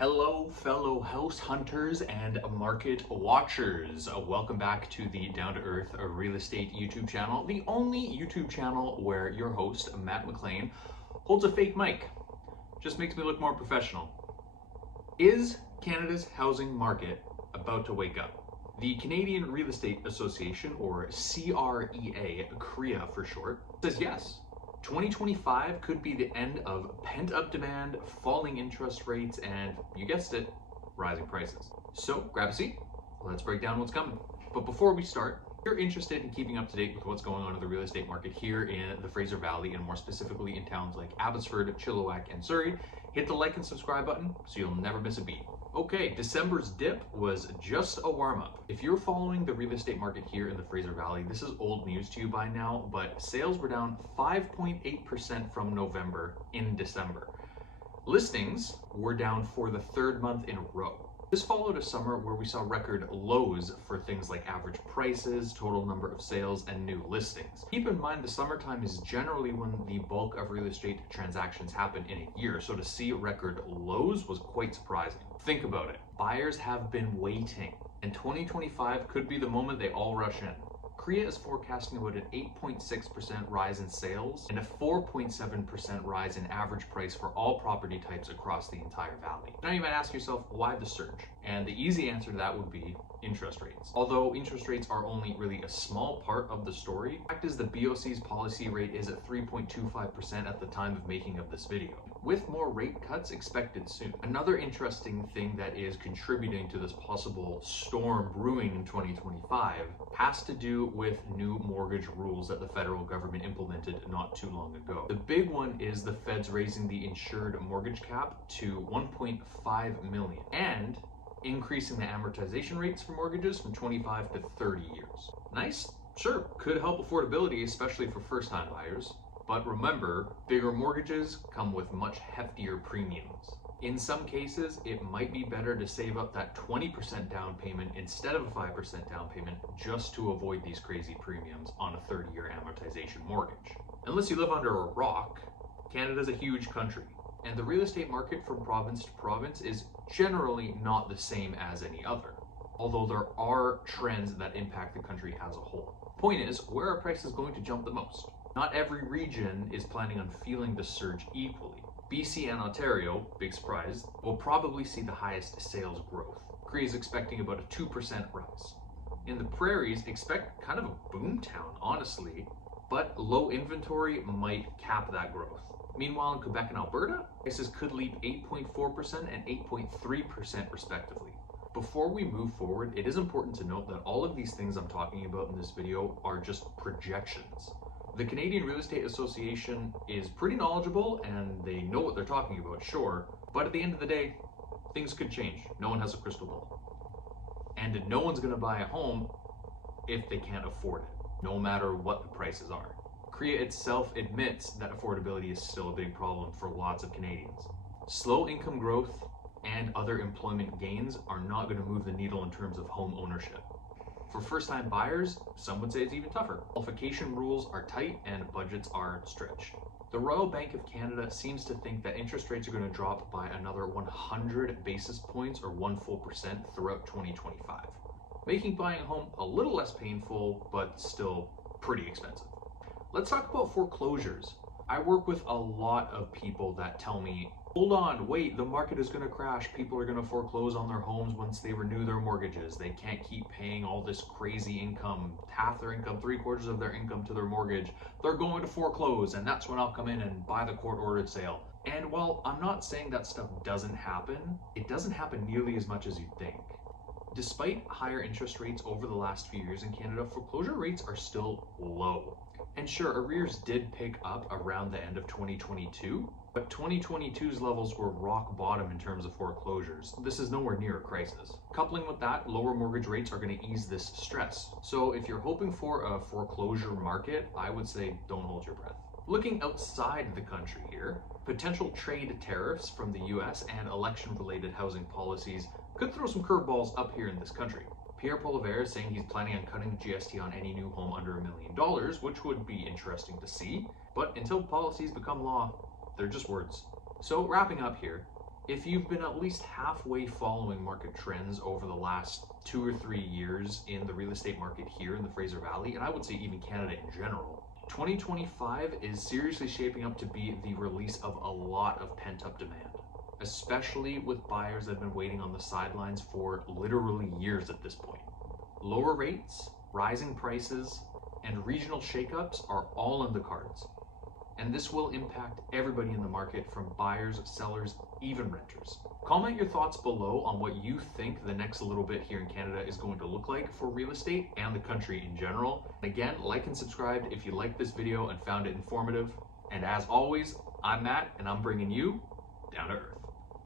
Hello, fellow house hunters and market watchers. Welcome back to the Down to Earth Real Estate YouTube channel, the only YouTube channel where your host, Matt McLean, holds a fake mic. Just makes me look more professional. Is Canada's housing market about to wake up? The Canadian Real Estate Association, or CREA for short, says yes. 2025 could be the end of pent-up demand, falling interest rates, and you guessed it, rising prices. So grab a seat, let's break down what's coming. But before we start, if you're interested in keeping up to date with what's going on in the real estate market here in the Fraser Valley, and more specifically in towns like Abbotsford, Chilliwack, and Surrey, hit the like and subscribe button so you'll never miss a beat. Okay, December's dip was just a warm-up. If you're following the real estate market here in the Fraser Valley, this is old news to you by now, but sales were down 5.8% from November in December. Listings were down for the third month in a row. This followed a summer where we saw record lows for things like average prices, total number of sales, and new listings. Keep in mind, the summertime is generally when the bulk of real estate transactions happen in a year, so to see record lows was quite surprising. Think about it. Buyers have been waiting, and 2025 could be the moment they all rush in. CREA is forecasting about an 8.6% rise in sales and a 4.7% rise in average price for all property types across the entire valley. Now you might ask yourself, why the surge? And the easy answer to that would be interest rates. Although interest rates are only really a small part of the story, the fact is the BOC's policy rate is at 3.25% at the time of making of this video, with more rate cuts expected soon. Another interesting thing that is contributing to this possible storm brewing in 2025 has to do with new mortgage rules that the federal government implemented not too long ago. The big one is the feds raising the insured mortgage cap to 1.5 million and increasing the amortization rates for mortgages from 25 to 30 years. Nice? Sure, could help affordability, especially for first-time buyers. But remember, bigger mortgages come with much heftier premiums. In some cases, it might be better to save up that 20% down payment instead of a 5% down payment just to avoid these crazy premiums on a 30-year amortization mortgage. Unless you live under a rock, Canada's a huge country, and the real estate market from province to province is generally not the same as any other, although there are trends that impact the country as a whole. Point is, where are prices going to jump the most? Not every region is planning on feeling the surge equally. BC and Ontario, big surprise, will probably see the highest sales growth. CREA is expecting about a 2% rise. In the prairies, expect kind of a boom town, honestly, but low inventory might cap that growth. Meanwhile, in Quebec and Alberta, prices could leap 8.4% and 8.3% respectively. Before we move forward, it is important to note that all of these things I'm talking about in this video are just projections. The Canadian Real Estate Association is pretty knowledgeable and they know what they're talking about, sure, but at the end of the day, things could change. No one has a crystal ball. And no one's going to buy a home if they can't afford it, no matter what the prices are. CREA itself admits that affordability is still a big problem for lots of Canadians. Slow income growth and other employment gains are not going to move the needle in terms of home ownership. For first-time buyers, some would say it's even tougher. Qualification rules are tight and budgets are stretched. The Royal Bank of Canada seems to think that interest rates are going to drop by another 100 basis points or 1 full percent throughout 2025, making buying a home a little less painful, but still pretty expensive. Let's talk about foreclosures. I work with a lot of people that tell me, hold on, wait, the market is going to crash. People are going to foreclose on their homes once they renew their mortgages. They can't keep paying all this crazy income, half their income, 3/4 of their income to their mortgage. They're going to foreclose, and that's when I'll come in and buy the court-ordered sale. And while I'm not saying that stuff doesn't happen, it doesn't happen nearly as much as you'd think. Despite higher interest rates over the last few years in Canada, foreclosure rates are still low. And sure, arrears did pick up around the end of 2022, but 2022's levels were rock bottom in terms of foreclosures. This is nowhere near a crisis. Coupling with that, lower mortgage rates are going to ease this stress. So if you're hoping for a foreclosure market, I would say don't hold your breath. Looking outside the country here, potential trade tariffs from the US and election-related housing policies could throw some curveballs up here in this country. Pierre Poilievre is saying he's planning on cutting GST on any new home under $1 million, which would be interesting to see. But until policies become law, they're just words. So wrapping up here, If you've been at least halfway following market trends over the last 2 or 3 years in the real estate market here in the Fraser Valley, and I would say even Canada in general, 2025 is seriously shaping up to be the release of a lot of pent-up demand, especially with buyers that have been waiting on the sidelines for literally years at this point. Lower rates, rising prices, and regional shakeups are all in the cards. And this will impact everybody in the market, from buyers, sellers, even renters. Comment your thoughts below on what you think the next little bit here in Canada is going to look like for real estate and the country in general. Again, like and subscribe if you liked this video and found it informative. And as always, I'm Matt, and I'm bringing you down to earth.